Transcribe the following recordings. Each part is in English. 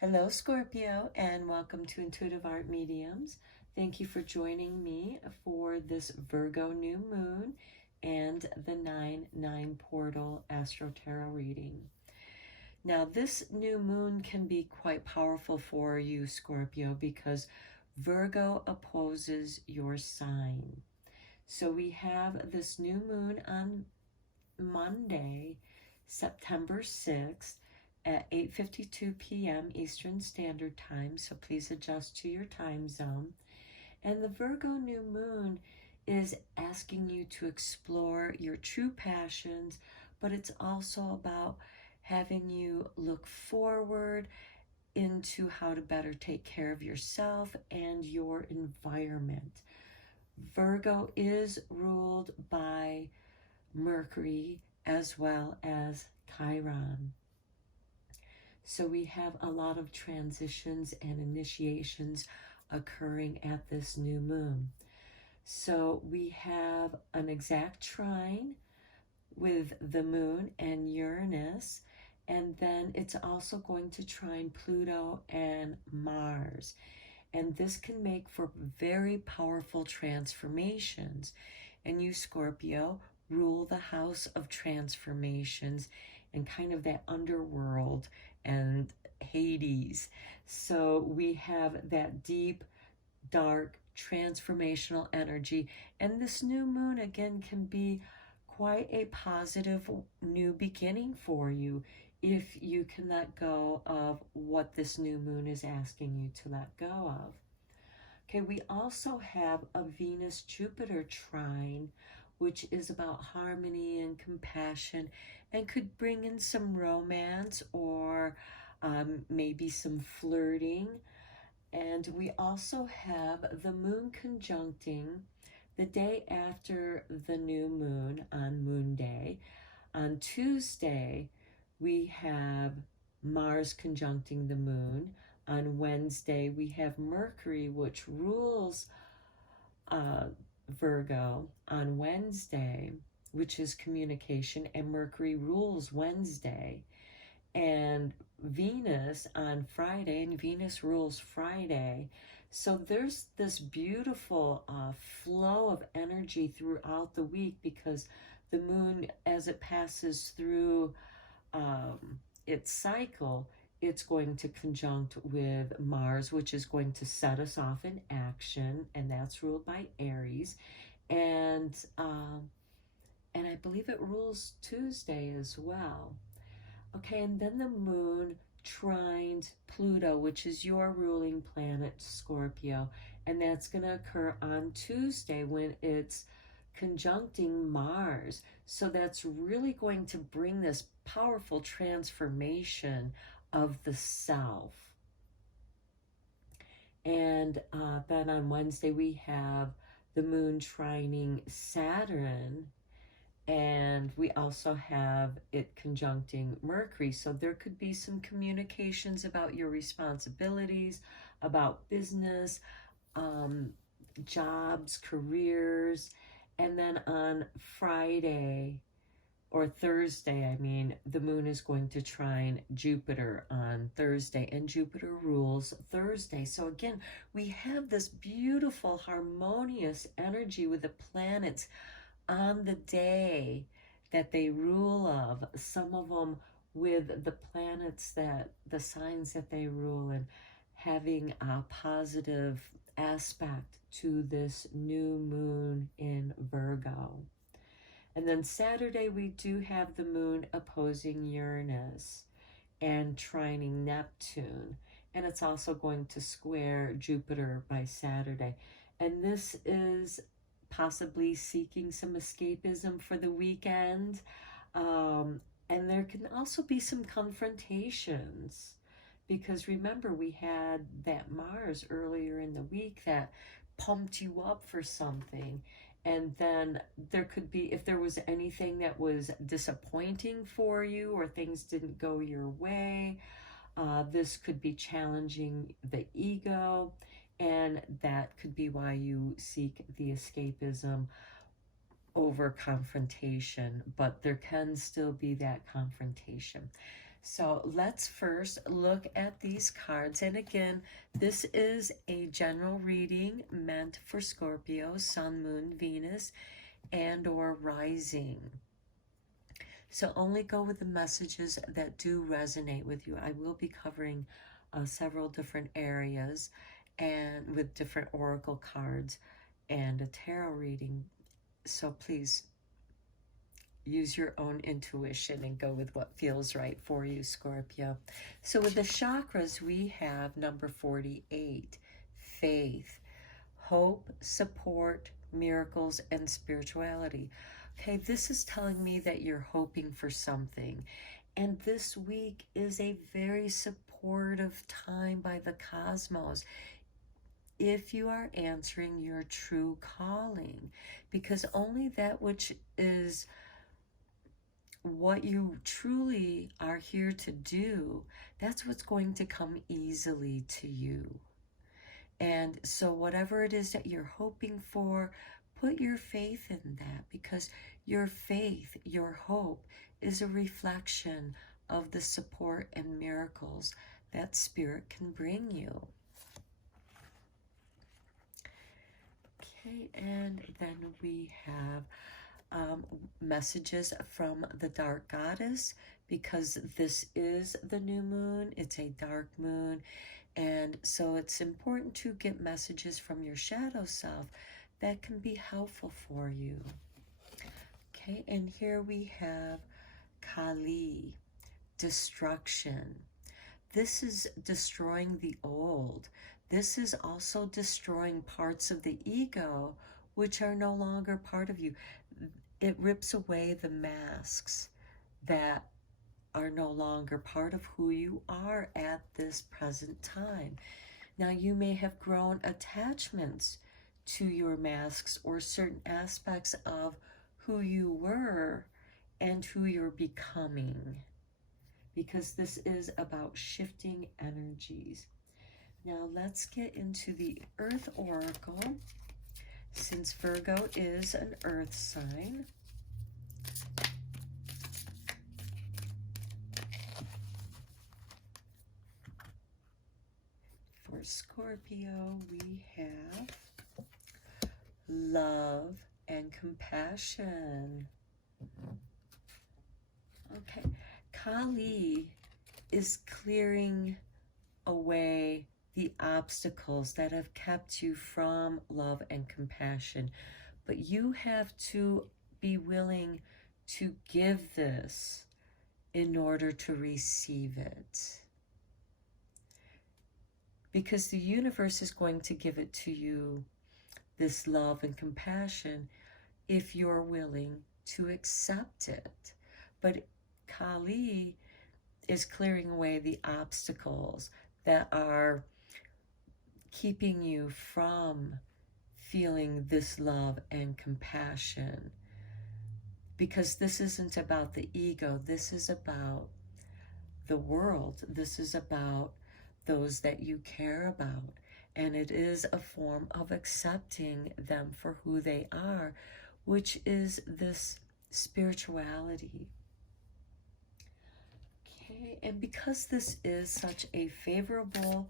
Hello, Scorpio, and welcome to Intuitive Art Mediums. Thank you for joining me for this Virgo New Moon and the 9-9 Portal Astro Tarot reading. Now, this new moon can be quite powerful for you, Scorpio, because Virgo opposes your sign. So we have this new moon on Monday, September 6th, at 8:52 p.m. Eastern Standard Time, so please adjust to your time zone. And the Virgo new moon is asking you to explore your true passions, but it's also about having you look forward into how to better take care of yourself and your environment. Virgo is ruled by Mercury as well as Chiron. So we have a lot of transitions and initiations occurring at this new moon. So we have an exact trine with the moon and Uranus, and then it's also going to trine Pluto and Mars. And this can make for very powerful transformations. And you, Scorpio, rule the house of transformations and kind of that underworld and Hades. So we have that deep, dark, transformational energy. And this new moon, again, can be quite a positive new beginning for you if you can let go of what this new moon is asking you to let go of. Okay, we also have a Venus-Jupiter trine, which is about harmony and compassion and could bring in some romance or maybe some flirting. And we also have the moon conjuncting the day after the new moon on Moon Day. On Tuesday, we have Mars conjuncting the moon. On Wednesday, we have Mercury, which rules Virgo on Wednesday, which is communication, and Mercury rules Wednesday. And Venus on Friday, and Venus rules Friday. So there's this beautiful flow of energy throughout the week because the moon, as it passes through its cycle, it's going to conjunct with Mars, which is going to set us off in action, and that's ruled by Aries. And I believe it rules Tuesday as well. Okay, and then the moon trines Pluto, which is your ruling planet, Scorpio, and that's going to occur on Tuesday when it's conjuncting Mars. So that's really going to bring this powerful transformation of the self. And then on Wednesday we have the moon trining Saturn, and we also have it conjuncting Mercury. So there could be some communications about your responsibilities, about business, jobs, careers. And then on Friday, or Thursday, I mean, the moon is going to trine Jupiter on Thursday, and Jupiter rules Thursday. So again, we have this beautiful, harmonious energy with the planets on the day that they rule of, some of them with the planets that, the signs that they rule, and having a positive aspect to this new moon in Virgo. And then Saturday, we do have the moon opposing Uranus and trining Neptune. And it's also going to square Jupiter by Saturday. And this is possibly seeking some escapism for the weekend. And there can also be some confrontations. Because remember, we had that Mars earlier in the week that pumped you up for something. And then there could be, if there was anything that was disappointing for you or things didn't go your way, this could be challenging the ego, and that could be why you seek the escapism over confrontation. But there can still be that confrontation. So let's first look at these cards. And again, this is a general reading meant for Scorpio, Sun, Moon, Venus, and or rising. So only go with the messages that do resonate with you. I will be covering several different areas and with different oracle cards and a tarot reading. So please use your own intuition and go with what feels right for you, Scorpio. So with the chakras, we have number 48, faith, hope, support, miracles, and spirituality. Okay, this is telling me that you're hoping for something. And this week is a very supportive time by the cosmos if you are answering your true calling, because only that which is what you truly are here to do, that's what's going to come easily to you. And so whatever it is that you're hoping for, put your faith in that, because your faith, your hope, is a reflection of the support and miracles that Spirit can bring you. Okay, and then we have messages from the Dark Goddess, because this is the new moon. It's a dark moon, and so it's important to get messages from your shadow self that can be helpful for you. Okay, and here we have Kali, destruction. This is destroying the old. This is also destroying parts of the ego which are no longer part of you. It rips away the masks that are no longer part of who you are at this present time. Now, you may have grown attachments to your masks or certain aspects of who you were and who you're becoming, because this is about shifting energies. Now, let's get into the Earth Oracle. Since Virgo is an earth sign, for Scorpio, we have love and compassion. Okay, Kali is clearing away the obstacles that have kept you from love and compassion. But you have to be willing to give this in order to receive it. Because the universe is going to give it to you, this love and compassion, if you're willing to accept it. But Kali is clearing away the obstacles that are keeping you from feeling this love and compassion. Because this isn't about the ego, this is about the world, this is about those that you care about. And it is a form of accepting them for who they are, which is this spirituality. Okay, and because this is such a favorable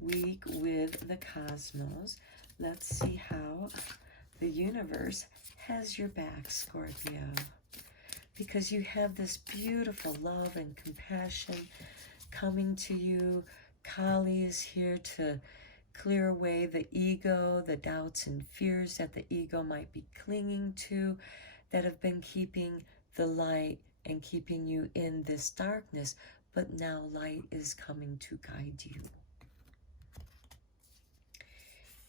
week with the cosmos, let's see how the universe has your back, Scorpio. Because you have this beautiful love and compassion coming to you. Kali is here to clear away the ego, the doubts and fears that the ego might be clinging to, that have been keeping the light and keeping you in this darkness. But now light is coming to guide you.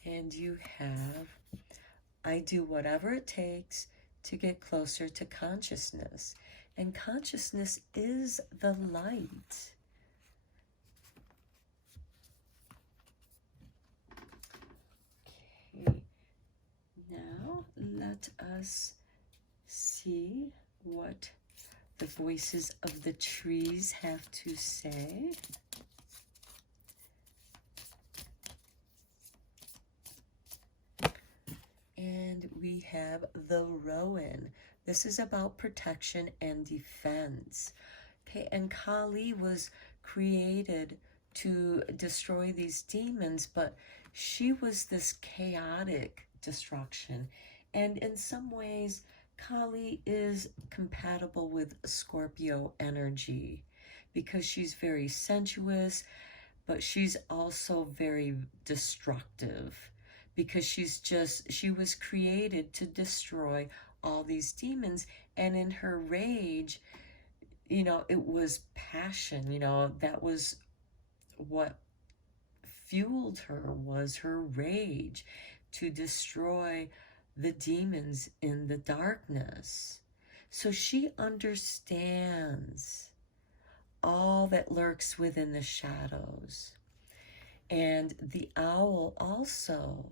And you have, I do whatever it takes to get closer to consciousness. And consciousness is the light. Okay, now let us see what the voices of the trees have to say. And we have the Rowan. This is about protection and defense. Okay, and Kali was created to destroy these demons, but she was this chaotic destruction. And in some ways, Kali is compatible with Scorpio energy because she's very sensuous, but she's also very destructive because she was created to destroy all these demons. And in her rage, it was passion, that was what fueled her, was her rage to destroy the demons in the darkness. So she understands all that lurks within the shadows. And the owl also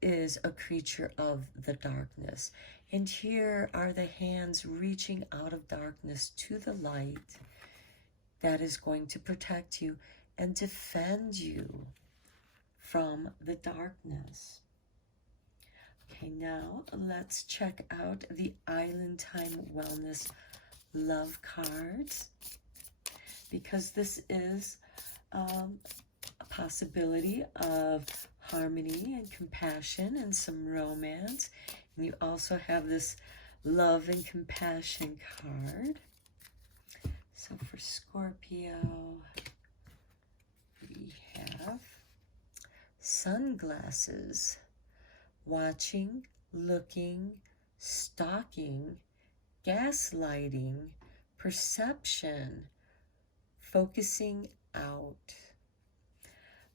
is a creature of the darkness. And here are the hands reaching out of darkness to the light that is going to protect you and defend you from the darkness. Okay, now let's check out the Island Time Wellness Love cards, because this is a possibility of harmony and compassion and some romance. And you also have this love and compassion card. So for Scorpio, we have sunglasses, watching, looking, stalking, gaslighting, perception, focusing out.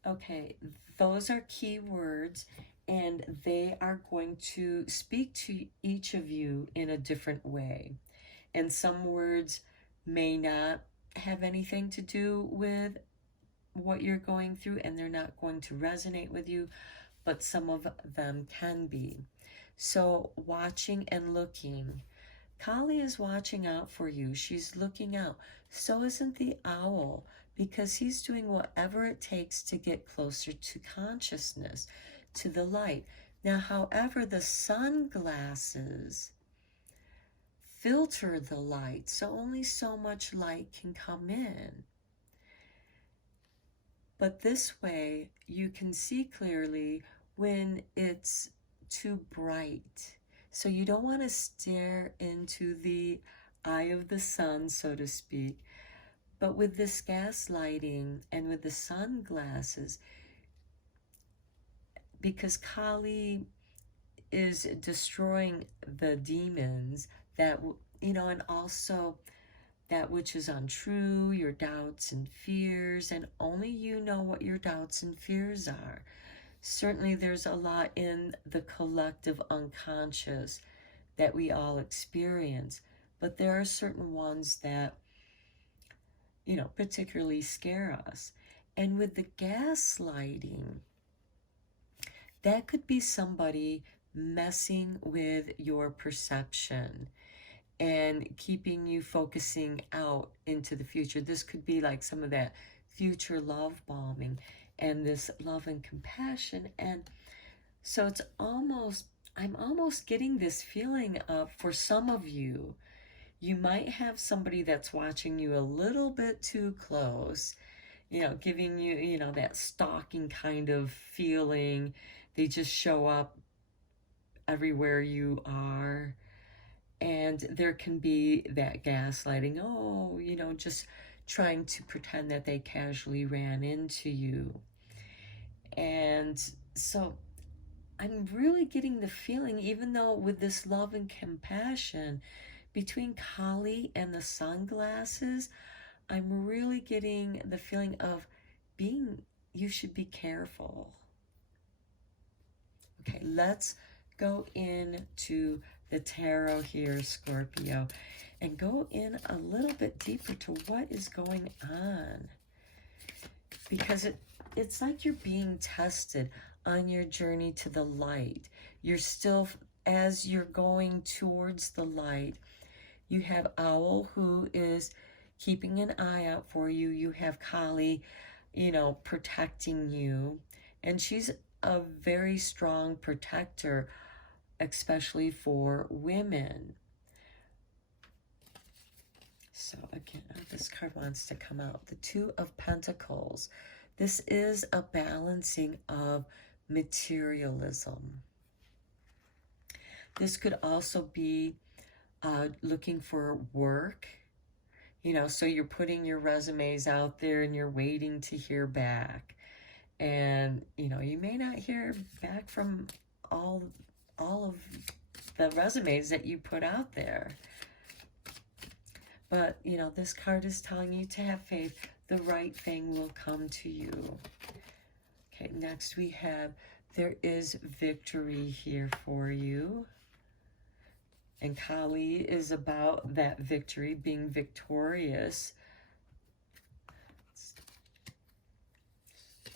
Okay, those are key words, and they are going to speak to each of you in a different way. And some words may not have anything to do with what you're going through, and they're not going to resonate with you, but some of them can be. So watching and looking. Kali is watching out for you. She's looking out. So isn't the owl, because he's doing whatever it takes to get closer to consciousness, to the light. Now, however, the sunglasses filter the light, so only so much light can come in. But this way, you can see clearly when it's too bright. So you don't want to stare into the eye of the sun, so to speak. But with this gaslighting and with the sunglasses, because Kali is destroying the demons that, and also that which is untrue, your doubts and fears, and only you know what your doubts and fears are. Certainly there's a lot in the collective unconscious that we all experience, but there are certain ones that, particularly scare us. And with the gaslighting, that could be somebody messing with your perception and keeping you focusing out into the future. This could be like some of that future love bombing and this love and compassion. And so I'm almost getting this feeling of, for some of you, you might have somebody that's watching you a little bit too close, giving you, that stalking kind of feeling. They just show up everywhere you are. And there can be that gaslighting, just trying to pretend that they casually ran into you. And so I'm really getting the feeling, even though with this love and compassion, between Kali and the sunglasses, I'm really getting the feeling of you should be careful. Okay, let's go into the tarot here, Scorpio, and go in a little bit deeper to what is going on. Because it's like you're being tested on your journey to the light. You're still, as you're going towards the light, you have Owl, who is keeping an eye out for you. You have Kali, protecting you. And she's a very strong protector, especially for women. So again, this card wants to come out. The Two of Pentacles. This is a balancing of materialism. This could also be looking for work. You know, so you're putting your resumes out there and you're waiting to hear back. And, you know, you may not hear back from all of the resumes that you put out there. But, you know, this card is telling you to have faith. The right thing will come to you. Okay, next we have, there is victory here for you. And Kali is about that victory, being victorious.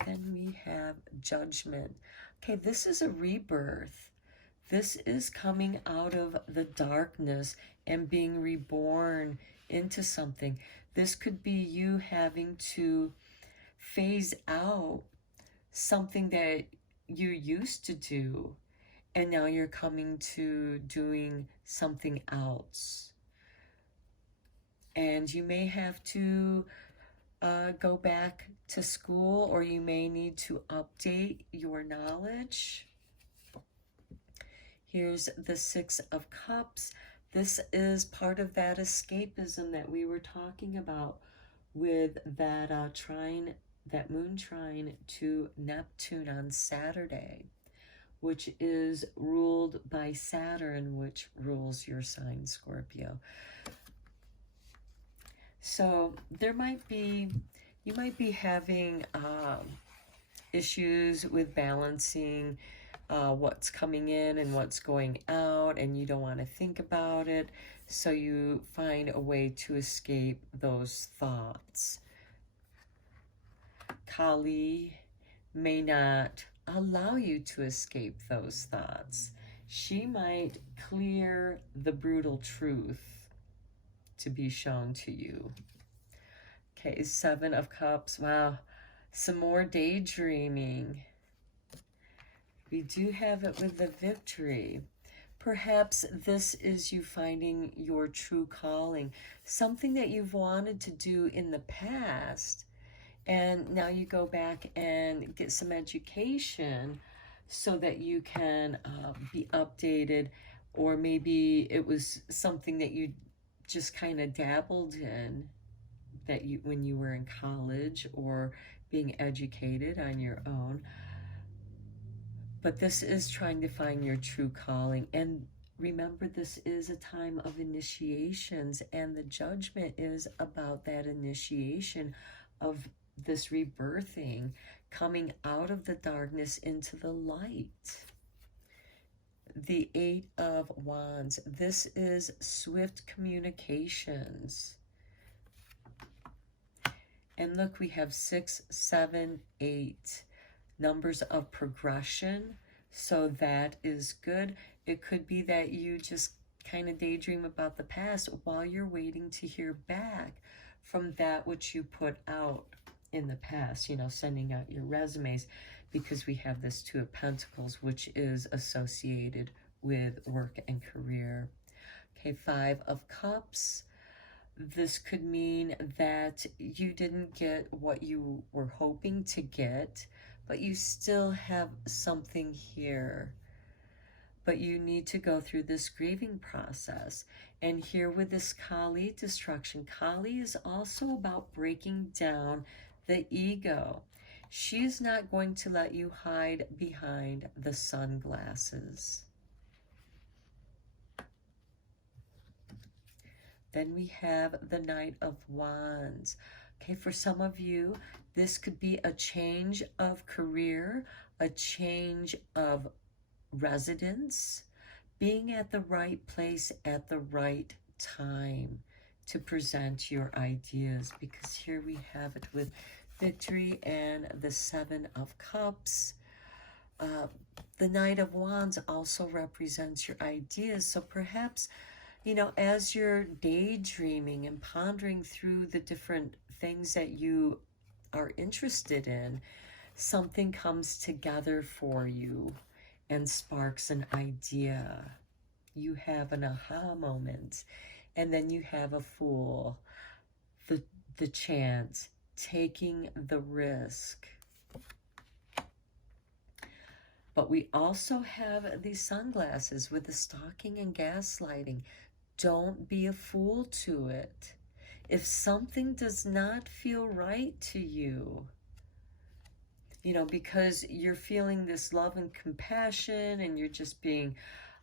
Then we have Judgment. Okay, this is a rebirth. This is coming out of the darkness and being reborn into something. This could be you having to phase out something that you used to do, and now you're coming to doing something else. And you may have to go back to school, or you may need to update your knowledge. Here's the Six of Cups. This is part of that escapism that we were talking about with that trine, that moon trine to Neptune on Saturday, which is ruled by Saturn, which rules your sign, Scorpio. So there might be, you might be having issues with balancing what's coming in and what's going out, and you don't want to think about it, so you find a way to escape those thoughts. Kali may not allow you to escape those thoughts. She might clear the brutal truth to be shown to you. Okay, Seven of Cups. Wow, some more daydreaming. We do have it with the victory. Perhaps this is you finding your true calling, something that you've wanted to do in the past, and now you go back and get some education so that you can be updated, or maybe it was something that you just kind of dabbled in that you when you were in college or being educated on your own. But this is trying to find your true calling. And remember, this is a time of initiations, and the Judgment is about that initiation of this rebirthing, coming out of the darkness into the light. The Eight of Wands. This is swift communications. And look, we have 6, 7, 8. Numbers of progression, so that is good. It could be that you just kind of daydream about the past while you're waiting to hear back from that which you put out in the past, you know, sending out your resumes, because we have this Two of Pentacles, which is associated with work and career. Okay, Five of Cups. This could mean that you didn't get what you were hoping to get, but you still have something here. But you need to go through this grieving process. And here with this Kali destruction, Kali is also about breaking down the ego. She is not going to let you hide behind the sunglasses. Then we have the Knight of Wands. Okay, for some of you, this could be a change of career, a change of residence, being at the right place at the right time to present your ideas, because here we have it with victory and the Seven of Cups. The Knight of Wands also represents your ideas, so perhaps, you know, as you're daydreaming and pondering through the different things that you are interested in, something comes together for you and sparks an idea. You have an aha moment, And then you have a Fool, the chance, taking the risk. But we also have these sunglasses with the stalking and gaslighting. Don't be a fool to it. If something does not feel right to you, you know, because you're feeling this love and compassion and you're just being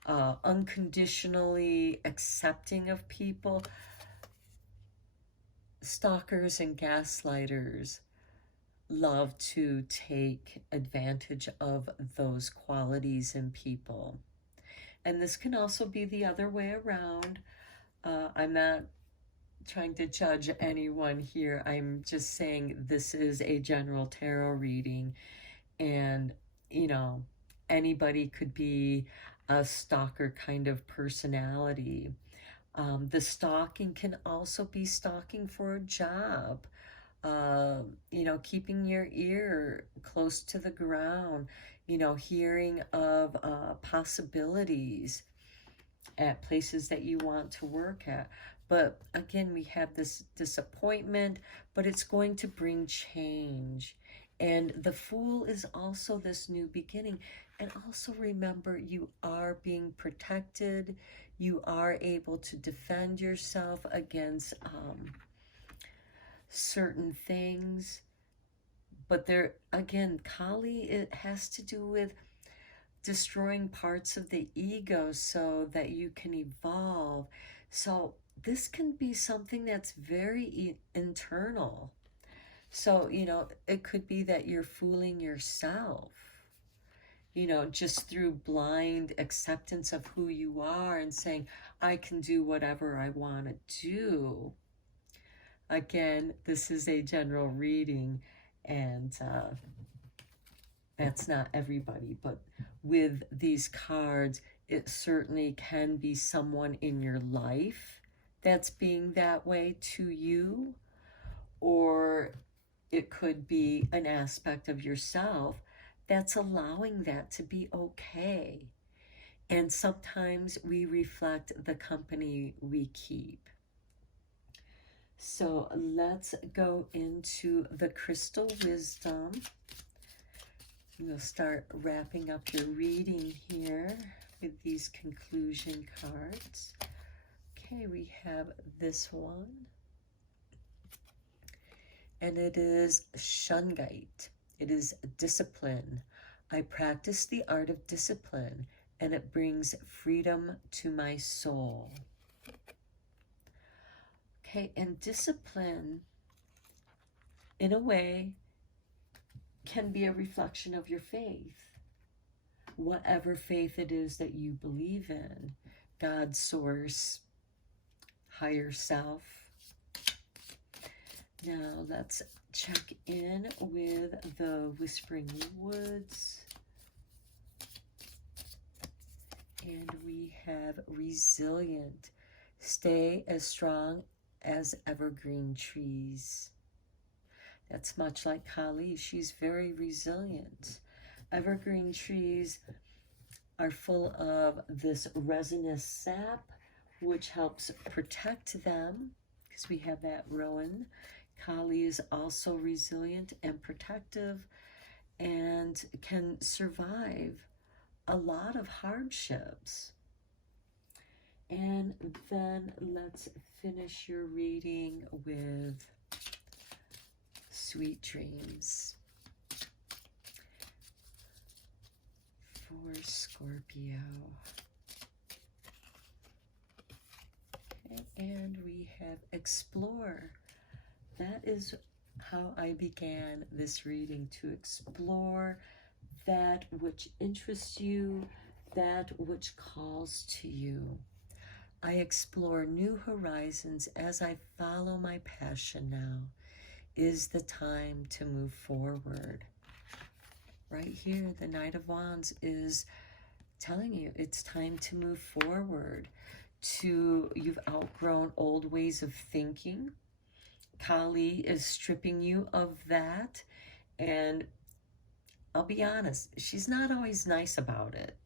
unconditionally accepting of people, stalkers and gaslighters love to take advantage of those qualities in people. And this can also be the other way around. I'm not trying to judge anyone here. I'm just saying this is a general tarot reading, and you know, anybody could be a stalker kind of personality. The stalking can also be stalking for a job. You know, keeping your ear close to the ground, you know, hearing of possibilities at places that you want to work at. But again, we have this disappointment, but it's going to bring change. And the Fool is also this new beginning. And also remember, you are being protected. You are able to defend yourself against certain things. But there, again, Kali, it has to do with destroying parts of the ego so that you can evolve. So this can be something that's very internal. So, you know, it could be that you're fooling yourself, you know, just through blind acceptance of who you are and saying, I can do whatever I want to do. Again, this is a general reading, and that's not everybody, but with these cards, it certainly can be someone in your life that's being that way to you, or it could be an aspect of yourself that's allowing that to be okay. And sometimes we reflect the company we keep. So let's go into the crystal wisdom. We'll start wrapping up your reading here with these conclusion cards. Okay, we have this one. And it is Shungite. It is discipline. I practice the art of discipline, and it brings freedom to my soul. Okay, and discipline, in a way, can be a reflection of your faith. Whatever faith it is that you believe in, God, source, higher self. Now let's check in with the Whispering Woods. And we have resilient. Stay as strong as evergreen trees. That's much like Kali. She's very resilient. Evergreen trees are full of this resinous sap, which helps protect them, because we have that Rowan. Kali is also resilient and protective and can survive a lot of hardships. And then let's finish your reading with sweet dreams for Scorpio. Okay, and we have explore. That is how I began this reading, to explore that which interests you, that which calls to you. I explore new horizons as I follow my passion now. Is the time to move forward. Right here, the Knight of Wands is telling you it's time to move forward. You've outgrown old ways of thinking. Kali is stripping you of that. And I'll be honest, she's not always nice about it.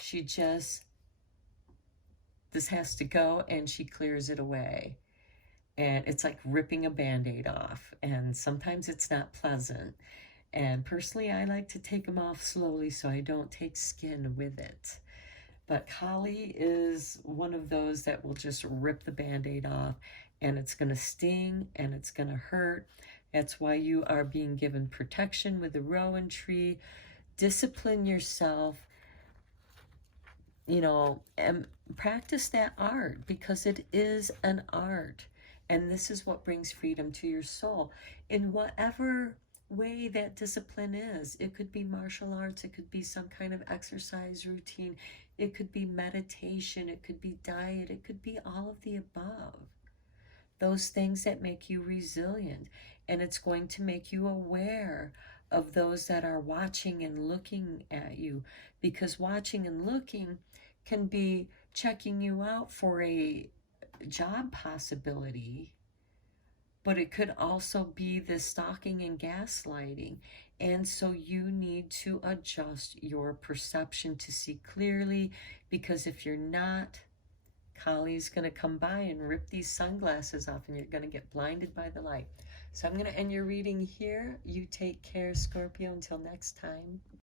She just this has to go, and she clears it away. And it's like ripping a Band-Aid off, and sometimes it's not pleasant. And personally, I like to take them off slowly so I don't take skin with it. But Kali is one of those that will just rip the Band-Aid off, and it's going to sting and it's going to hurt. That's why you are being given protection with the rowan tree. Discipline yourself, and practice that art, because it is an art. And this is what brings freedom to your soul in whatever way that discipline is. It could be martial arts, it could be some kind of exercise routine, it could be meditation, it could be diet, it could be all of the above. Those things that make you resilient, and it's going to make you aware of those that are watching and looking at you, because watching and looking can be checking you out for a job possibility, but it could also be the stalking and gaslighting. And so you need to adjust your perception to see clearly, because if you're not, Kali's going to come by and rip these sunglasses off, and you're going to get blinded by the light. So I'm going to end your reading here. You take care, Scorpio. Until next time.